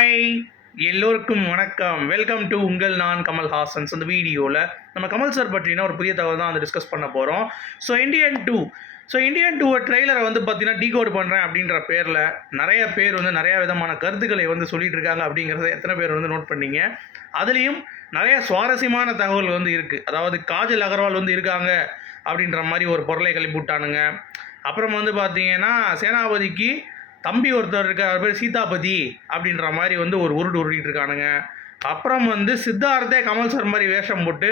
Hi, எல்லோருக்கும் வணக்கம். Welcome to உங்கள் நான் கமல்ஹாசன்ஸ். இந்த வீடியோவில் நம்ம கமல் சார் பற்றின ஒரு புதிய தகவல் தான் வந்து டிஸ்கஸ் பண்ண போகிறோம். இந்தியன் டூ ட்ரெய்லரை வந்து பார்த்தீங்கன்னா டீகோட் பண்ணுறேன் அப்படின்ற பேரில் நிறைய பேர் வந்து நிறைய விதமான கருத்துக்களை வந்து சொல்லிட்டு இருக்காங்க அப்படிங்கிறத எத்தனை பேர் வந்து நோட் பண்ணீங்க? அதுலேயும் நிறைய சுவாரஸ்யமான தகவல் வந்து இருக்குது. அதாவது காஜல் அகர்வால் வந்து இருக்காங்க அப்படின்ற மாதிரி ஒரு பொருளை கிளப்பி விட்டானுங்க. அப்புறம் வந்து பார்த்தீங்கன்னா சேனாபதிக்கு தம்பி ஒருத்தர் இருக்கார், அவர் பேர் சீதாபதி அப்படின்ற மாதிரி வந்து ஒரு உருட்டிட்டு இருக்கானுங்க. அப்புறம் வந்து சித்தார்த்தே கமல் சார் மாதிரி வேஷம் போட்டு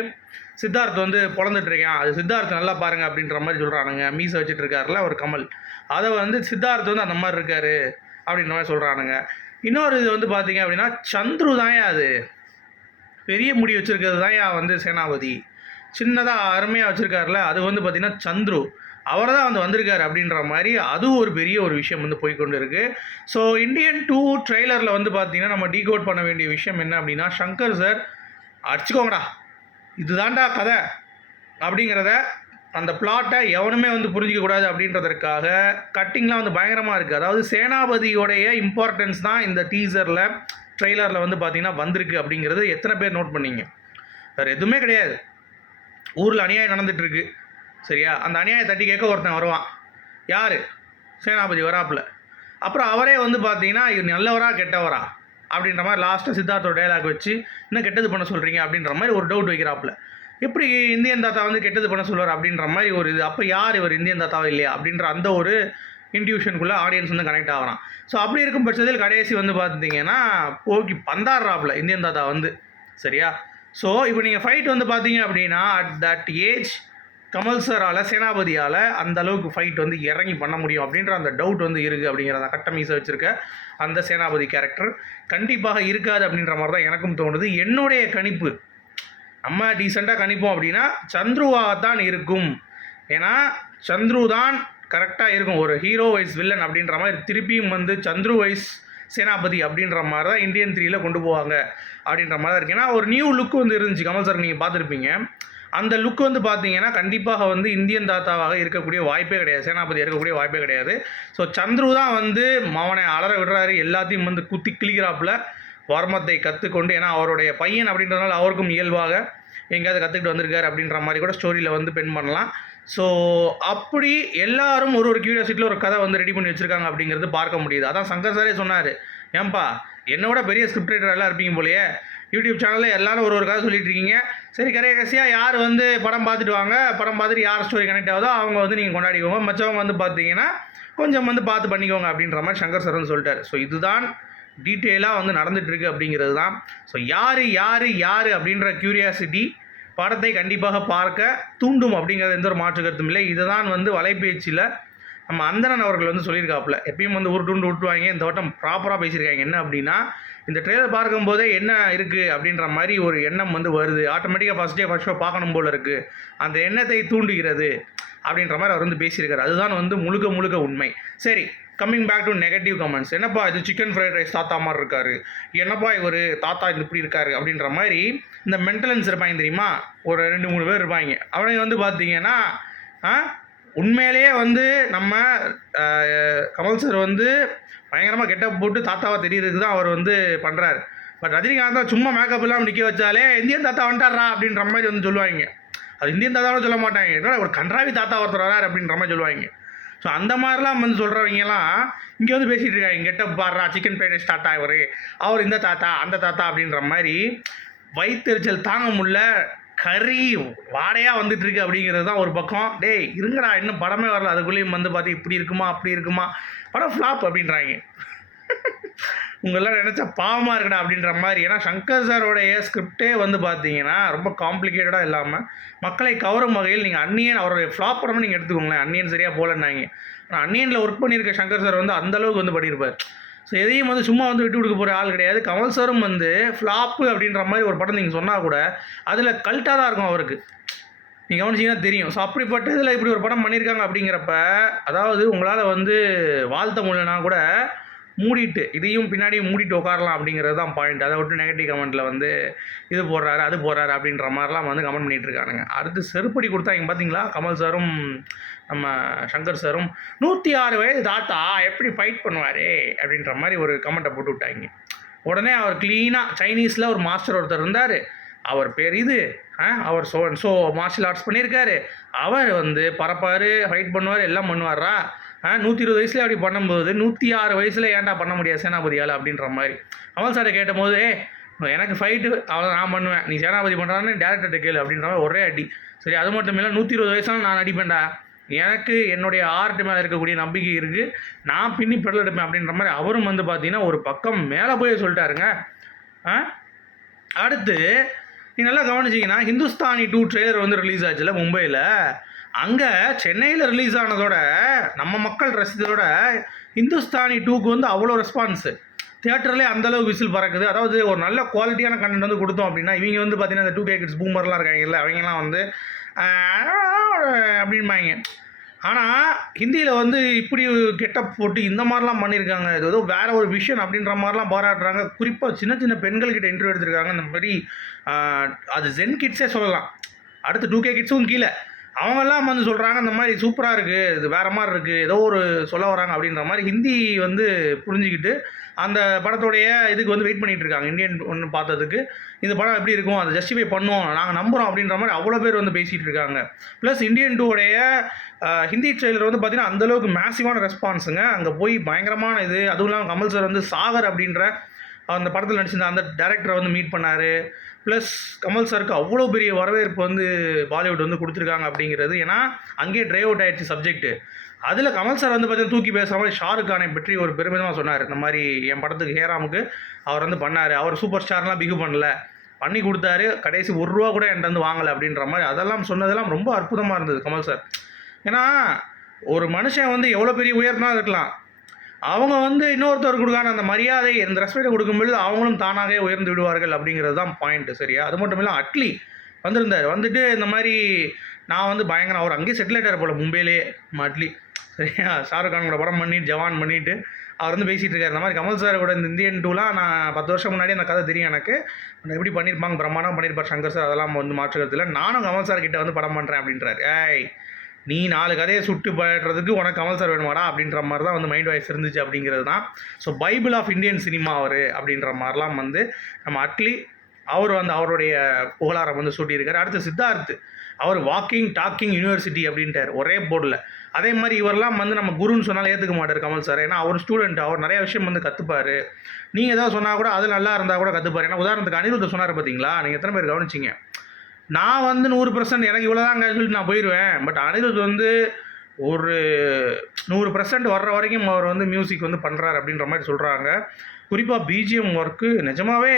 சித்தார்த் வந்து பொழந்துட்டு இருக்கான், அது சித்தார்த் நல்லா பாருங்க அப்படின்ற மாதிரி சொல்கிறானுங்க. மீசை வச்சுட்டு இருக்காருல ஒரு கமல், அதை வந்து சித்தார்த் வந்து அந்த மாதிரி இருக்காரு அப்படின்ற மாதிரி சொல்கிறானுங்க. இன்னொரு இது வந்து பார்த்தீங்க அப்படின்னா சந்துரு தான், அது பெரிய முடி வச்சுருக்கிறது தான் வந்து சேனாபதி, சின்னதாக அருமையாக வச்சுருக்காருல அது வந்து பார்த்திங்கன்னா சந்துரு, அவர் தான் வந்து வந்திருக்காரு அப்படின்ற மாதிரி அதுவும் ஒரு பெரிய ஒரு விஷயம் வந்து போய்கொண்டு இருக்குது. ஸோ இந்தியன் 2 ட்ரெய்லரில் வந்து பார்த்திங்கன்னா நம்ம டீகோட் பண்ண வேண்டிய விஷயம் என்ன அப்படின்னா, சங்கர் சார் அடிச்சுக்கோங்கடா இதுதான்டா கதை அப்படிங்கிறத, அந்த பிளாட்டை எவனுமே வந்து புரிஞ்சிக்கக்கூடாது அப்படின்றதற்காக கட்டிங்லாம் வந்து பயங்கரமாக இருக்குது. அதாவது சேனாபதியோடைய இம்பார்ட்டன்ஸ் தான் இந்த டீசரில் ட்ரெய்லரில் வந்து பார்த்திங்கன்னா வந்திருக்கு அப்படிங்கிறது எத்தனை பேர் நோட் பண்ணிங்க? வேறு எதுவுமே கிடையாது. ஊரில் அநியாயம் நடந்துகிட்ருக்கு, சரியா? அந்த அநியாயம் தட்டி கேட்க ஒருத்தன் வருவான், யார்? சேனாபதி வராப்பில். அப்புறம் அவரே வந்து பார்த்தீங்கன்னா இது நல்லவரா கெட்டவரா அப்படின்ற மாதிரி லாஸ்ட்டாக சித்தார்த்தோட டைலாக் வச்சு இன்னும் கெட்டது பண்ண சொல்கிறீங்க அப்படின்ற மாதிரி ஒரு டவுட் வைக்கிறாப்புல. எப்படி இந்தியன் தாத்தா வந்து கெட்டது பண்ண சொல்லுவார் அப்படின்ற மாதிரி ஒரு இது. அப்போ யார் இவர், இந்தியன் தாத்தாவா இல்லையா அப்படின்ற அந்த ஒரு இன்ட்யூஷனுக்குள்ளே ஆடியன்ஸ் வந்து கனெக்ட் ஆகிறான். ஸோ அப்படி இருக்கும் பட்சத்தில் கடைசி வந்து பார்த்தீங்கன்னா போக்கி பந்தாடுறாப்புல இந்தியன் தாத்தா வந்து, சரியா? ஸோ இப்போ நீங்கள் ஃபைட் வந்து பார்த்தீங்க அப்படின்னா அட் தட் ஏஜ் கமல் சாரால் சேனாபதியால் அந்த அளவுக்கு ஃபைட் வந்து இறங்கி பண்ண முடியும் அப்படின்ற அந்த டவுட் வந்து இருக்குது. அப்படிங்கிறத கட்ட மீசை வச்சுருக்க அந்த சேனாபதி கேரக்டர் கண்டிப்பாக இருக்காது அப்படின்ற மாதிரி தான் எனக்கும் தோணுது. என்னுடைய கணிப்பு, நம்ம டீசெண்டாக கணிப்போம் அப்படின்னா சந்துருவாக தான் இருக்கும். ஏன்னா சந்துரு தான் கரெக்டாக இருக்கும். ஒரு ஹீரோ வைஸ் வில்லன் அப்படின்ற மாதிரி திருப்பியும் வந்து சந்துரு வைஸ் சேனாபதி அப்படின்ற மாதிரி தான் இந்தியன் 3ல் கொண்டு போவாங்க அப்படின்ற மாதிரி தான் இருக்குது. ஏன்னா ஒரு நியூ லுக் வந்து இருந்துச்சு கமல் சார், நீங்கள் பார்த்துருப்பீங்க. அந்த லுக் வந்து பார்த்தீங்கன்னா கண்டிப்பாக வந்து இந்தியன் தாத்தாவாக இருக்கக்கூடிய வாய்ப்பே கிடையாது, சேனாபதி இருக்கக்கூடிய வாய்ப்பே கிடையாது. ஸோ சந்துரு தான் வந்து மவனை அலற விடுறாரு, எல்லாத்தையும் வந்து குத்தி கிளிக்கிறாப்புல வர்மத்தை கற்றுக்கொண்டு. ஏன்னா அவருடைய பையன் அப்படின்றதுனால அவருக்கும் இயல்பாக எங்கேயாவது கற்றுக்கிட்டு வந்திருக்காரு அப்படின்ற மாதிரி கூட ஸ்டோரியில் வந்து பென் பண்ணலாம். ஸோ அப்படி எல்லாரும் ஒரு கியூரியாசிட்டியில் ஒரு கதை வந்து ரெடி பண்ணி வச்சுருக்காங்க அப்படிங்கிறது பார்க்க முடியுது. அதான் சங்கர் சாரே சொன்னார், ஏன்பா என்னோட பெரிய ஸ்கிரிப்ட் ரைட்டர் எல்லாம் இருப்பீங்க போலையே, யூடியூப் சேனலில் எல்லோரும் ஒரு கதை சொல்லிட்டு இருக்கீங்க, சரி கடைசியாக யார் வந்து படம் பார்த்துட்டு வாங்க, படம் பார்த்துட்டு யார் ஸ்டோரி கனெக்ட் ஆகுதோ அவங்க வந்து நீங்கள் கொண்டாடிக்கோங்க, மற்றவங்க வந்து பார்த்தீங்கன்னா கொஞ்சம் வந்து பார்த்து பண்ணிக்கோங்க அப்படின்ற மாதிரி சங்கர் சார் வந்து சொல்லிட்டார். ஸோ இதுதான் டீட்டெயிலாக வந்து நடந்துகிட்ருக்கு அப்படிங்கிறது தான். ஸோ யார் அப்படின்ற க்யூரியாசிட்டி படத்தை கண்டிப்பாக பார்க்க தூண்டும் அப்படிங்கிறது எந்த ஒரு மாற்று கருத்தும் இல்லை. இதுதான் வந்து வலைபேச்சில் நம்ம அந்தணன் அவர்கள் வந்து சொல்லியிருக்காப்புல, எப்பயும் வந்து விட்டுவாங்க, இந்த வட்டம் ப்ராப்பராக பேசியிருக்காங்க. என்ன அப்படின்னா, இந்த ட்ரெய்லர் பார்க்கும்போதே என்ன இருக்குது அப்படின்ற மாதிரி ஒரு எண்ணம் வந்து வருது, ஆட்டோமேட்டிக்காக ஃபஸ்ட் ஷோ பார்க்கணும் போல் இருக்குது, அந்த எண்ணத்தை தூண்டுகிறது அப்படின்ற மாதிரி அவர் வந்து பேசியிருக்காரு. அதுதான் வந்து முழுக்க உண்மை. சரி, coming back to negative comments. என்னப்பா இது சிக்கன் ஃப்ரைட் ரைஸ் தாத்தா மாதிரி இருக்காரு, என்னப்பா இவர் தாத்தா இப்படி இருக்காரு அப்படின்ற மாதிரி இந்த மென்டலன்ஸ் இருப்பாங்க தெரியுமா, ஒரு 2-3 பேர் இருப்பாங்க. அவனை வந்து பார்த்தீங்கன்னா உண்மையிலேயே வந்து நம்ம கமல் சார் வந்து பயங்கரமாக கெட்டப் போட்டு தாத்தாவாக தெரியறதுக்கு தான் அவர் வந்து பண்ணுறாரு. பட் ரஜினிகாந்த் தான் சும்மா மேக்கப் இல்லாமல் நிற்க வச்சாலே இந்தியன் தாத்தா வந்துட்டாரா அப்படின்ற மாதிரி வந்து சொல்லுவாங்க. அது இந்தியன் தாத்தாவும் சொல்ல மாட்டாங்க, என்னோட ஒரு கன்றாவி தாத்தா ஒருத்தர் வரார் அப்படின்ற மாதிரி சொல்லுவாங்க. ஸோ அந்த மாதிரிலாம் வந்து சொல்கிறவங்கலாம் இங்கே வந்து பேசிகிட்டு இருக்காங்க, கெட்டப் பாடுறா சிக்கன் ஃப்ரைட் ரைஸ் தாத்தா அவர் இந்த தாத்தா அந்த தாத்தா அப்படின்ற மாதிரி வயிற்றெரிச்சல் தாங்க முடியல, கறி வாடையாக வந்துட்டுருக்கு அப்படிங்கிறது தான் ஒரு பக்கம். டேய் இருங்கடா, இன்னும் படமே வரல, அதுக்குள்ளேயும் வந்து பார்த்து இப்படி இருக்குமா அப்படி இருக்குமா, படம் ஃப்ளாப் அப்படின்றாங்க. உங்களெல்லாம் நினச்சா பாவமாக இருக்குடா அப்படின்ற மாதிரி. ஏன்னா சங்கர் சாரோடைய ஸ்கிரிப்டே வந்து பார்த்தீங்கன்னா ரொம்ப காம்ப்ளிகேட்டடாக இல்லாமல் மக்களை கவரும் வகையில் நீங்கள் அன்னியன் அவருடைய ஃப்ளாப் படமும் நீங்கள் எடுத்துக்கோங்களேன், அன்னியன் சரியாக போகலன்னாங்க. ஆனால் அன்னியனில் ஒர்க் பண்ணியிருக்க சங்கர் சார் வந்து அந்தளவுக்கு வந்து பண்ணியிருப்பார். ஸோ எதையும் வந்து சும்மா வந்து விட்டு கொடுக்க போகிற ஆள் கிடையாது. கமல் சாரும் வந்து ஃப்ளாப்பு அப்படின்ற மாதிரி ஒரு படம் நீங்கள் சொன்னால் கூட அதில் கல்ட்டாக தான் இருக்கும் அவருக்கு, நீங்கள் கவனிச்சிங்கன்னா தெரியும். ஸோ அப்படிப்பட்ட இதில் இப்படி ஒரு படம் பண்ணியிருக்காங்க அப்படிங்கிறப்ப, அதாவது உங்களால் வந்து வாழ்த்த முடியலனா கூட மூடிட்டு இதையும் பின்னாடியும் மூடிட்டு உட்காரலாம் அப்படிங்கிறது தான் பாயிண்ட். அதை விட்டு நெகட்டிவ் கமெண்ட்டில் வந்து இது போடுறாரு அது போடுறாரு அப்படின்ற மாதிரிலாம் வந்து கமெண்ட் பண்ணிகிட்டு இருக்கானுங்க. அடுத்து செருப்படி கொடுத்தாங்க பார்த்தீங்களா, கமல் சாரும் நம்ம சங்கர் சாரும் 106 வயது தாத்தா எப்படி ஃபைட் பண்ணுவார் அப்படின்ற மாதிரி ஒரு கமெண்ட்டை போட்டு விட்டாங்க. உடனே அவர் க்ளீனாக சைனீஸில் ஒரு மாஸ்டர் ஒருத்தர் இருந்தார், அவர் பேர் இது, அவர் ஸோ மார்ஷியல் ஆர்ட்ஸ் பண்ணியிருக்காரு, அவர் வந்து பறப்பார், ஃபைட் பண்ணுவார், எல்லாம் பண்ணுவாரா, 120 வயசுல அப்படி பண்ணும்போது 106 வயசில் ஏன்டா பண்ண முடியாது சேனாபதியால் அப்படின்ற மாதிரி. கமல் சாரை கேட்டபோது, எனக்கு ஃபைட்டு அவளை நான் பண்ணுவேன், நீ சேனாபதி பண்ணுறான்னு டேரக்டர்கிட்ட கேளு அப்படின்ற மாதிரி ஒரே அடி. சரி, அது மட்டும் இல்லை 120 வயசாலும் நான் அடிப்பேன்டா, எனக்கு என்னுடைய ஆர்ட் மேலே இருக்கக்கூடிய நம்பிக்கை இருக்குது, நான் பின்னி பெடல் எடுப்பேன் அப்படின்ற மாதிரி அவரும் வந்து பார்த்தீங்கன்னா ஒரு பக்கம் மேலே போய் சொல்லிட்டாருங்க. அடுத்து நீ நல்லா கவனிச்சிங்கன்னா ஹிந்துஸ்தானி 2 ட்ரெய்லர் வந்து ரிலீஸ் ஆச்சுல மும்பையில், அங்கே சென்னையில் ரிலீஸ் ஆனதோட நம்ம மக்கள் ரசித்ததோட ஹிந்துஸ்தானி 2க்கு வந்து அவ்வளோ ரெஸ்பான்ஸு, தியேட்டர்லேயே அந்தளவு விசில் பறக்குது. அதாவது ஒரு நல்ல குவாலிட்டியான கண்டென்ட் வந்து கொடுத்தோம் அப்படின்னா இவங்க வந்து பார்த்தீங்கன்னா இந்த 2K கிட்ஸ் பூமர்லாம் இருக்காங்கல்ல, அவங்கெல்லாம் வந்து அப்படின்பாங்க. ஆனால் ஹிந்தியில் வந்து இப்படி கெட்டப் போட்டு இந்த மாதிரிலாம் பண்ணியிருக்காங்க, இது ஏதோ வேறு ஒரு விஷயம் அப்படின்ற மாதிரிலாம் பாராட்டுறாங்க. குறிப்பாக சின்ன சின்ன பெண்கள்கிட்ட இன்டர்வியூ எடுத்திருக்காங்க. இந்த மாதிரி அது ஜென் கிட்ஸே சொல்லலாம், அடுத்து 2K கிட்ஸும் கீழே அவங்கெல்லாம் வந்து சொல்கிறாங்க இந்த மாதிரி சூப்பராக இருக்குது, இது வேறு மாதிரி இருக்குது, ஏதோ ஒரு சொல்ல வராங்க அப்படின்ற மாதிரி ஹிந்தி வந்து புரிஞ்சுக்கிட்டு அந்த படத்துடைய இதுக்கு வந்து வெயிட் பண்ணிகிட்டு இருக்காங்க. இந்தியன் ஒன்று பார்த்ததுக்கு இந்த படம் எப்படி இருக்கும், அதை ஜஸ்டிஃபை பண்ணுவோம், நாங்கள் நம்புகிறோம் அப்படின்ற மாதிரி அவ்வளோ பேர் வந்து பேசிகிட்டு இருக்காங்க. ப்ளஸ் இந்தியன் 2உடைய ஹிந்தி ட்ரெய்லர் வந்து பார்த்திங்கன்னா அந்தளவுக்கு மேசிவான ரெஸ்பான்ஸுங்க. அங்கே போய் பயங்கரமான இது, அதுவும் இல்லாமல் கமல் சார் வந்து சாகர் அப்படின்ற அந்த படத்தில் நடிச்சிருந்த அந்த டேரக்டரை வந்து மீட் பண்ணார். ப்ளஸ் கமல் சாருக்கு அவ்வளோ பெரிய வரவேற்பு வந்து பாலிவுட் வந்து கொடுத்துருக்காங்க அப்படிங்கிறது. ஏன்னா அங்கேயே ட்ரைவ் அவுட் ஆகிடுச்சு சப்ஜெக்ட்டு. அதில் கமல் சார் வந்து பார்த்தீங்கன்னா தூக்கி பேசுகிற மாதிரி ஷாருக் கானை பற்றி ஒரு பெருமிதமாக சொன்னார். இந்த மாதிரி என் படத்துக்கு ஹேராமுக்கு அவர் வந்து பண்ணார், அவர் சூப்பர் ஸ்டார்லாம் பிகு பண்ணி கொடுத்தாரு, கடைசி ₹1 கூட என்கிட்ட வந்து வாங்கலை அப்படின்ற மாதிரி அதெல்லாம் சொன்னதெல்லாம் ரொம்ப அற்புதமாக இருந்தது கமல் சார். ஏன்னா ஒரு மனுஷன் வந்து எவ்வளோ பெரிய உயர்னா இருக்கலாம், அவங்க வந்து இன்னொருத்தர் கொடுக்கான அந்த மரியாதை இந்த ரெஸ்பெக்டை கொடுக்கும்பொழுது அவங்களும் தானாகவே உயர்ந்து விடுவார்கள் அப்படிங்கிறது தான் பாயிண்ட்டு. சரியா, அது மட்டும் இல்லை அட்லி வந்திருந்தார், வந்துட்டு இந்த மாதிரி நான் வந்து பயங்கரம், அவர் அங்கேயே செட்டில் ஆகிட்டார் போல் மும்பையிலே அட்லி. சரியா, ஷாருக் கான் கூட படம் பண்ணிட்டு ஜவான் பண்ணிவிட்டு அவர் வந்து பேசிகிட்டு இருக்கார். இந்த மாதிரி கமல் சார் கூட இந்த இந்தியன் 2லாம் நான் 10 வருஷம் முன்னாடி அந்த கதை தெரியும் எனக்கு, எப்படி பண்ணியிருப்பாங்க, பிரம்மாண்டம் பண்ணியிருப்பார் சங்கர் சார், அதெல்லாம் வந்து மாற்றுக்கிறதுல நானும் கமல் சார் கிட்டே வந்து படம் பண்ணுறேன் அப்படின்றார். நீ 4 கதையை சுட்டு படுறதுக்கு உனக்கு கமல் சார் வேணுமாடா அப்படின்ற மாதிரி தான் வந்து மைண்ட் வாய்ஸ் இருந்துச்சு அப்படிங்கிறது தான். So Bible of Indian cinema அவர் அப்படின்ற மாதிரிலாம் வந்து நம்ம அட்லி அவர் வந்து அவருடைய புகழாரம் வந்து சூட்டியிருக்காரு. அடுத்து சித்தார்த், அவர் வாக்கிங் டாக்கிங் யூனிவர்சிட்டி அப்படின்ட்டார் ஒரே போர்டில். அதே மாதிரி இவரெல்லாம் வந்து நம்ம குருன்னு சொன்னாலும் ஏற்றுக்க மாட்டார் கமல் சார். ஏன்னா அவர் ஸ்டூடெண்ட், அவர் நிறைய விஷயம் வந்து கற்றுப்பார். நீங்கள் எதாவது சொன்னால் கூட அது நல்லா இருந்தால் கூட கற்றுப்பார். ஏன்னா உதாரணத்துக்கு அனிருத் சொன்னார் பார்த்தீங்களா, நீங்கள் எத்தனை பேர் கவனிச்சிங்க, நான் வந்து 100% எனக்கு இவ்வளோதாங்க சொல்லிட்டு நான் போயிடுவேன். பட் அனிருத் வந்து ஒரு 100% வர்ற வரைக்கும் அவர் வந்து மியூசிக் வந்து பண்ணுறாரு அப்படின்ற மாதிரி சொல்கிறாங்க. குறிப்பாக பிஜிஎம் ஒர்க்கு நிஜமாகவே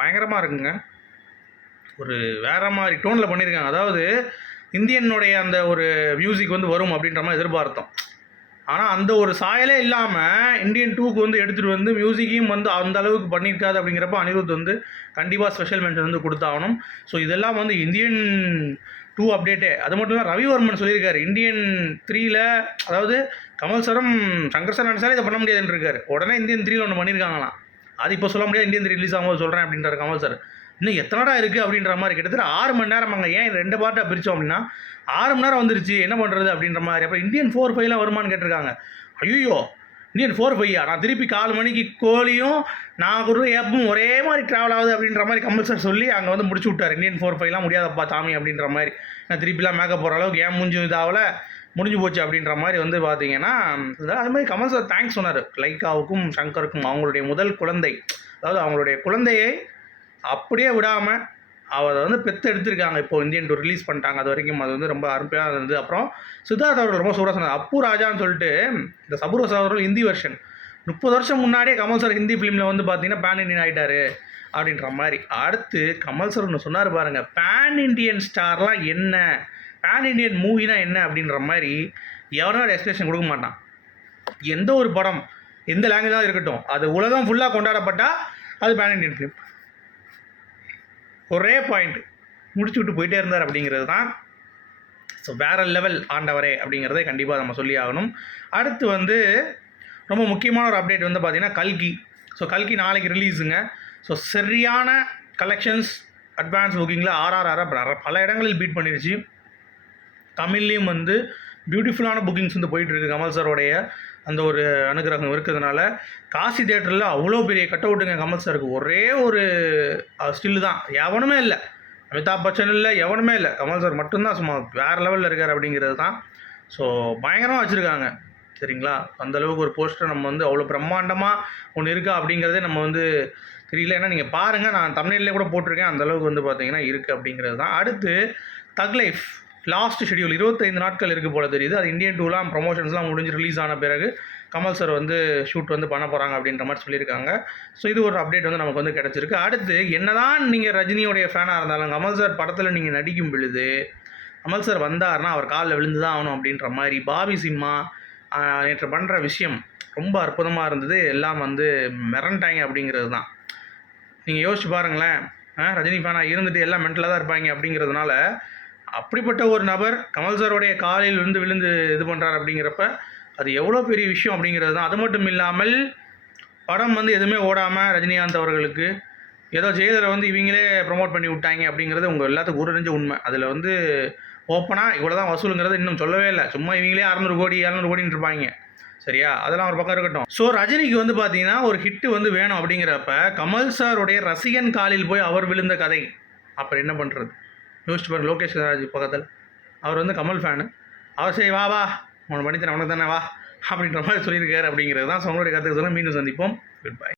பயங்கரமாக இருக்குங்க, ஒரு வேறு மாதிரி டோனில் பண்ணியிருக்காங்க. அதாவது இந்தியனுடைய அந்த ஒரு மியூசிக் வந்து வரும் அப்படின்ற மாதிரி எதிர்பார்த்தோம். ஆனால் அந்த ஒரு சாயலே இல்லாமல் இந்தியன் 2க்கு வந்து எடுத்துகிட்டு வந்து மியூசிக்கையும் வந்து அந்த அளவுக்கு பண்ணியிருக்காது. அப்படிங்கிறப்ப அனிருத் வந்து கண்டிப்பாக ஸ்பெஷல் மென்ஷன் வந்து கொடுத்தாகணும். ஸோ இதெல்லாம் வந்து இந்தியன் 2 அப்டேட்டே. அது மட்டும் இல்லை ரவிவர்மன் சொல்லியிருக்காரு இந்தியன் 3ல், அதாவது கமல் சாரும் சங்கர் சார் நினச்சாலே இதை பண்ண முடியாதுன்னு இருக்காரு. உடனே இந்தியன் 3ல் ஒன்று பண்ணியிருக்காங்களாம், அது இப்போ சொல்ல முடியாது, இந்தியன் 3 ரிலீஸ் ஆகும்போது சொல்கிறேன் அப்படின்றார் கமல் சார். இன்னும் எத்தனைடா இருக்குது அப்படின்ற மாதிரி, கிட்டத்தட்ட 6 மணி நேரம் அங்கே, ஏன் 2 பார்ட்டாக பிரித்தோம் அப்படின்னா 6 மணி நேரம் வந்துருச்சு என்ன பண்ணுறது அப்படின்ற மாதிரி. அப்புறம் இந்தியன் 4-5லாம் வருமானு கேட்டிருக்காங்க. ஐயோ இந்தியன் 4-5 நான் திருப்பி 4 மணிக்கு கோழியும் நான் ஒரு ஏப்பும் ஒரே மாதிரி ட்ராவல் ஆகுது அப்படின்ற மாதிரி கமல் சார் சொல்லி அங்கே வந்து முடிச்சு விட்டார். இந்தியன் 4-5லாம் முடியாதப்பா சாமி அப்படின்ற மாதிரி, நான் திருப்பிலாம் மேக்கப் போகிற அளவுக்கு ஏன் முடிஞ்சு இதாகல முடிஞ்சு போச்சு அப்படின்ற மாதிரி வந்து பார்த்தீங்கன்னா, அது மாதிரி கமல் சார் தேங்க்ஸ் சொன்னார் லைக்காவுக்கும் சங்கருக்கும். அவங்களுடைய முதல் குழந்தை, அதாவது அவங்களுடைய குழந்தையை அப்படியே விடாமல் அதை வந்து பெற்று எடுத்திருக்காங்க. இப்போது இந்தியன் 2 ரிலீஸ் பண்ணிட்டாங்க, அது வரைக்கும் அது வந்து ரொம்ப அருமையாக இருந்தது. அப்புறம் சித்தார்த் அவர்கள் ரொம்ப சூப்பராக சொன்னார். அப்பு ராஜான்னு சொல்லிட்டு இந்த சபுரோஸ் அவர்கள் ஹிந்தி வெர்ஷன் 30 வருஷம் முன்னாடியே கமல் சார் ஹிந்தி ஃபிலிமில் வந்து பார்த்தீங்கன்னா பேன் இண்டியன் ஆகிட்டார் அப்படின்ற மாதிரி. அடுத்து கமல் சார் ஒன்று சொன்னார் பாருங்கள், பேன் இண்டியன் ஸ்டார்லாம் என்ன, பேன் இண்டியன் மூவினா என்ன அப்படின்ற மாதிரி எவனோட எக்ஸ்பிரஷன் கொடுக்க மாட்டான். எந்த ஒரு படம் எந்த லாங்குவேஜாக இருக்கட்டும், அது உலகம் ஃபுல்லாக கொண்டாடப்பட்டால் அது பேன் இண்டியன் ஃபிலிம். ஒரே பாயிண்ட் முடிச்சு விட்டு போயிட்டே இருந்தார் அப்படிங்கிறது தான். ஸோ வேறு லெவல் ஆண்டவரே அப்படிங்கிறதே கண்டிப்பாக நம்ம சொல்லி ஆகணும். அடுத்து வந்து ரொம்ப முக்கியமான ஒரு அப்டேட் வந்து பார்த்திங்கன்னா கல்கி. ஸோ கல்கி நாளைக்கு ரிலீஸுங்க. ஸோ சரியான கலெக்ஷன்ஸ் அட்வான்ஸ் புக்கிங்கில் RRR பல இடங்களில் பீட் பண்ணிருச்சு. தமிழ்லேயும் வந்து பியூட்டிஃபுல்லான புக்கிங்ஸ் வந்து போயிட்டுருக்கு கமல் சாரோடைய அந்த ஒரு அனுகிரகம் இருக்கிறதுனால காசி தேட்டரில் அவ்வளோ பெரிய கட் அவுட்டுங்க கமல் சாருக்கு. ஒரே ஒரு ஸ்டில்லு தான், எவனுமே இல்லை. அமிதாப் பச்சன் இல்லை, எவனுமே இல்லை. கமல் சார் மட்டும்தான் சும்மா வேறு லெவலில் இருக்கார் அப்படிங்கிறது தான். ஸோ பயங்கரமாக வச்சுருக்காங்க சரிங்களா. அந்தளவுக்கு ஒரு போஸ்டர் நம்ம வந்து அவ்வளோ பிரம்மாண்டமாக ஒன்று இருக்கா அப்படிங்கிறதே நம்ம வந்து தெரியல. ஏன்னா நீங்கள் பாருங்கள், நான் தமிழ்லேயே கூட போட்டிருக்கேன், அந்தளவுக்கு வந்து பார்த்தீங்கன்னா இருக்குது அப்படிங்கிறது தான். அடுத்து தக் லைஃப் லாஸ்ட் ஷெடியூல் 25 நாட்கள் இருக்குது போல் தெரியுது. அது இந்தியன் டூலாம் ப்ரொமோஷன்ஸ்லாம் முடிஞ்சு ரிலீஸ் ஆன பிறகு கமல் சார் வந்து ஷூட் வந்து பண்ண போகிறாங்க அப்படின்ற மாதிரி சொல்லியிருக்காங்க. ஸோ இது ஒரு அப்டேட் வந்து நமக்கு வந்து கிடச்சிருக்கு. அடுத்து என்னதான் நீங்கள் ரஜினியோடைய ஃபேனாக இருந்தாலும் கமல் சார் படத்தில் நீங்கள் நடிக்கும் பொழுது கமல் சார் வந்தார்னா அவர் காலில் விழுந்து தான் ஆகணும் அப்படின்ற மாதிரி பாபி சிம்மா நேற்று பண்ணுற விஷயம் ரொம்ப அற்புதமாக இருந்தது. எல்லாம் வந்து மிரண்டாங்க அப்படிங்கிறது தான். நீங்கள் யோசிச்சு பாருங்களேன், ரஜினி ஃபேனாக இருந்துட்டு எல்லாம் மென்டலாக தான் இருப்பாங்க அப்படிங்கிறதுனால அப்படிப்பட்ட ஒரு நபர் கமல் சாரோடைய காலில் விழுந்து இது பண்ணுறாரு அப்படிங்கிறப்ப அது எவ்வளோ பெரிய விஷயம் அப்படிங்கிறது தான். அது மட்டும் இல்லாமல் படம் வந்து எதுவுமே ஓடாமல் ரஜினிகாந்த் அவர்களுக்கு ஏதோ ஜெயலலிதா வந்து இவங்களே ப்ரொமோட் பண்ணி விட்டாங்க அப்படிங்கிறது உங்கள் எல்லாத்துக்கும் ஊரறிஞ்ச உண்மை. அதில் வந்து ஓப்பனாக இவ்வளோ தான் வசூலுங்கிறது இன்னும் சொல்லவே இல்லை. சும்மா இவங்களே 600 கோடி 700 கோடின்னு இருப்பாங்க சரியா. அதெல்லாம் ஒரு பக்கம் இருக்கட்டும். ஸோ ரஜினிக்கு வந்து பார்த்தீங்கன்னா ஒரு ஹிட்டு வந்து வேணும் அப்படிங்கிறப்ப கமல் சாருடைய ரசிகன் காலில் போய் அவர் விழுந்த கதை அப்புறம் என்ன பண்ணுறது யோசிச்சு பாருங்க. லோகேஷ் ராஜ் பக்கத்தில் அவர் வந்து கமல் ஃபேனு. அவர் சரி வா வா உனக்கு பண்ணித்தரேன் உனக்கு தானே வா அப்படின்ற மாதிரி சொல்லியிருக்காரு அப்படிங்கிறது தான். ஸோ உங்களுடைய கருத்துக்கு சொல்ல மீண்டும் சந்திப்போம். Good bye.